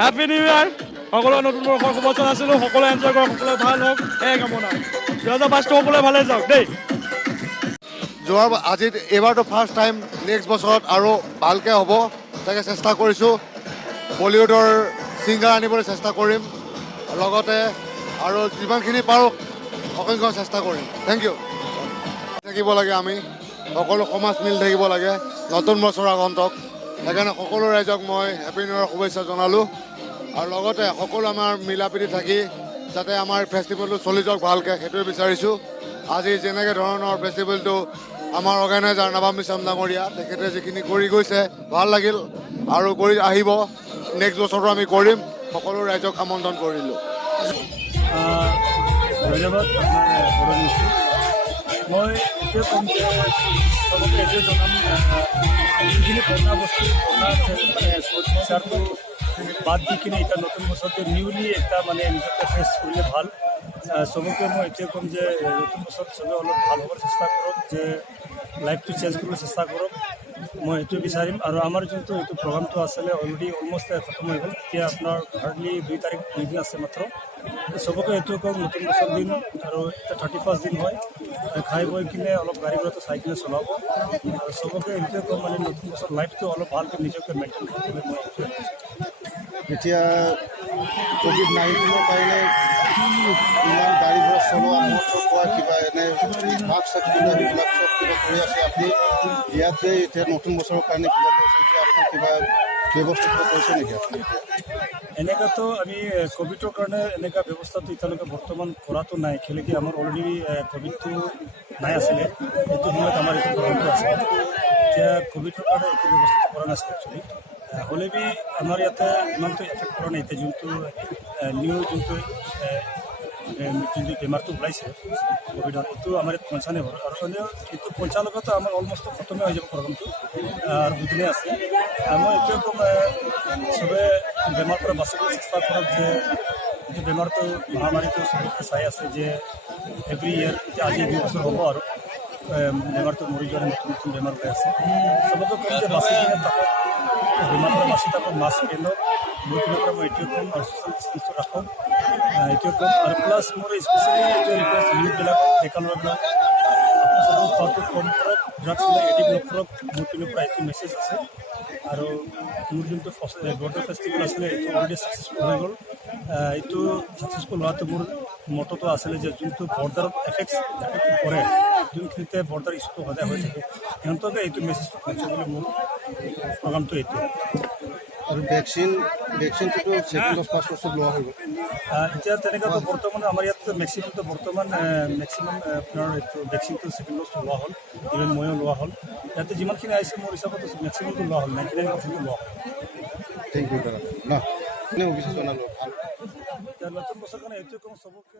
happy new ইয়াৰ সকলোৱে নতুন বৰ্ষৰ শুভেচ্ছা আছিলোঁ সকলোৱে এনজয় কৰক সকলোৱে ভাল হওক এই কামনা 2022 সকলোৱে ভালে যাওক দেই আজি এইবাৰটো ফাৰ্ষ্ট টাইম নেক্সট বছৰত আৰু ভালকৈ হ'ব তাকে চেষ্টা কৰিছোঁ বলিউডৰ ছিংগাৰ আনিবলৈ চেষ্টা কৰিম লগতে আৰু যিমানখিনি পাৰোঁ অসংখ্য চেষ্টা কৰিম থেংক ইউ থাকিব লাগে আমি সকলো সমাজ মিলি থাকিব লাগে নতুন বছৰ আগন্তুক সেইকাৰণে সকলো ৰাইজক মই হেপী নিউ ইয়েৰ শুভেচ্ছা জনালোঁ আৰু লগতে সকলো আমাৰ মিলা প্ৰীতি থাকি যাতে আমাৰ ফেষ্টিভেলটো চলি যাওক ভালকৈ সেইটোৱে বিচাৰিছোঁ আজি যেনেকৈ ধৰণৰ ফেষ্টিভেলটো আমাৰ অৰ্গেনাইজাৰ নৱাব মিছাম ডাঙৰীয়া তেখেতে যিখিনি কৰি গৈছে ভাল লাগিল আৰু কৰি আহিব নেক্সট বছৰটো আমি কৰিম সকলো ৰাইজক আমন্ত্ৰণ কৰিলোঁ ধন্যবাদ মই এইটোৱে ক'ম যে চবকে এইটোৱে জনাম যিখিনি পুৰণা বস্তু পুৰণা বাদ দি কিনে এতিয়া নতুন বছৰতে নিউলি এটা মানে নিজকে ফেচ কৰিলে ভাল চবকে মই এইটোৱে ক'ম যে নতুন বছৰত চবে অলপ ভাল হ'বৰ চেষ্টা কৰক যে লাইফটো চেঞ্জ কৰিবলৈ চেষ্টা কৰক মই এইটো বিচাৰিম আৰু আমাৰ যোনটো এইটো প্ৰগ্ৰামটো আছিলে অলৰেডি অলমষ্ট খতম হৈ গ'ল এতিয়া আপোনাৰ হাৰ্ডলি 2 তাৰিখ 2 দিন আছে মাত্ৰ চবকে এইটো কওক নতুন বছৰ দিন আৰু এতিয়া 31st দিন হয় খাই বৈ কিনে অলপ গাড়ী ঘোঁৰাটো চাই কিনে চলাব আৰু চবকে এইটোৱে কওঁ মানে নতুন বছৰ লাইফটো অলপ ভালকৈ নিজকে মেইনটেইন কৰিবলৈ মই এইটোৱে এতিয়া COVID-19 কাৰণে ইমান গাড়ী ঘোঁৰা চলোৱা মদ খোৱা কিবা এনে মাস্ক চাস্ক কিবা সেইবিলাক চব কিবা কৰি আছে আপুনি ইয়াতে এতিয়া নতুন বছৰৰ কাৰণে কিবা কৰিছে এতিয়া আপুনি কিবা ব্যৱস্থা কিবা কৰিছে নেকি আপুনি এনেকুৱাতো আমি ক'ভিডৰ কাৰণে এনেকুৱা ব্যৱস্থাটো এতিয়ালৈকে বৰ্তমান কৰাটো নাই কেলৈ কি আমাৰ অলৰেডি ক'ভিডটো নাই আছিলে এইটো সময়ত আমাৰ এইটো প্ৰগ্ৰামটো আছে এতিয়া ক'ভিডৰ কাৰণে একো ব্যৱস্থা কৰা নাছিলে একচুৱেলি হ'লে আমাৰ ইয়াতে ইমানটো এফেক্ট কৰা নাই এতিয়া যোনটো নিউ যোনটো বেমাৰটো ওলাইছে ক'ভিডৰ এইটো আমাৰ ইয়াত পঞ্চানে হ'ল আৰু এইটো পঞ্চালৈকেতো আমাৰ অলমষ্ট খতমে হৈ যাব প্ৰগ্ৰামটো আৰু দুদিনে আছে মই এইটোৱে ক'ম চবে বেমাৰৰ পৰা বাচিবলৈ চেষ্টা কৰক যে এইটো বেমাৰটো মহামাৰীটো চবকে চাই আছে যে এভৰি ইয়েৰ এতিয়া আজি 2 বছৰ হ'ব আৰু বেমাৰটো মৰি যোৱা নতুন নতুন বেমাৰ হৈ আছে চবকে ক'ম যে বাচি কিনে তাকো বেমাৰৰ পৰা বাচি তাকো মাস্ক পিন্ধক মোৰ পিনৰ পৰা মই এইটোৱে ক'ম আৰু ছ'চিয়েল ডিষ্টেঞ্চটো ৰাখক এইটোৱে ক'ম আৰু প্লাছ মোৰ স্পেচিয়েলি এইটোৱে ৰিকুৱেষ্ট ইউথবিলাক ডেকা ল'ৰাবিলাক আপোনালোকে খোৱাটো কম কৰক ড্ৰাগছ এডিক্ট নকৰক মোৰ পিনৰ পৰা এইটো মেছেজ আছে আৰু মোৰ যোনটো বৰ্ডাৰ ফেষ্টিভেল আছিলে এইটো অলৰেডি ছাকচেছফুল হৈ গ'ল এইটো ছাকচেছফুল হোৱাটো মোৰ মটটো আছিলে যে যোনটো বৰ্ডাৰত এফেক্ট কৰে যোনখিনিতে বৰ্ডাৰ ইছ্যুটো সদায় হৈ থাকে সিহঁতকে এইটো মেছেজটো পঠিয়াব বুলি মোৰ প্ৰগ্ৰামটো এইটোৱে আৰু ভেকচিনটোতো ছেকেণ্ড ড'জ ফাৰ্ষ্ট ড'জটো লোৱা হৈ গ'ল এতিয়া তেনেকুৱাতো বৰ্তমান আমাৰ ইয়াত মেক্সিমামটো আপোনাৰ এইটো ভেকচিনটো ছেকেণ্ড ড'জটো লোৱা হ'ল ইভেন ময়ো লোৱা হ'ল ইয়াতে যিমানখিনি আহিছে মোৰ হিচাপত মেক্সিমামটো লোৱা হ'ল 99% লোৱা হ'ল থেংক ইউ দাদা ন কোনে অফিচত জনালোঁ ভাল নতুন বছৰ কাৰণে এইটোৱে ক'ম চবকে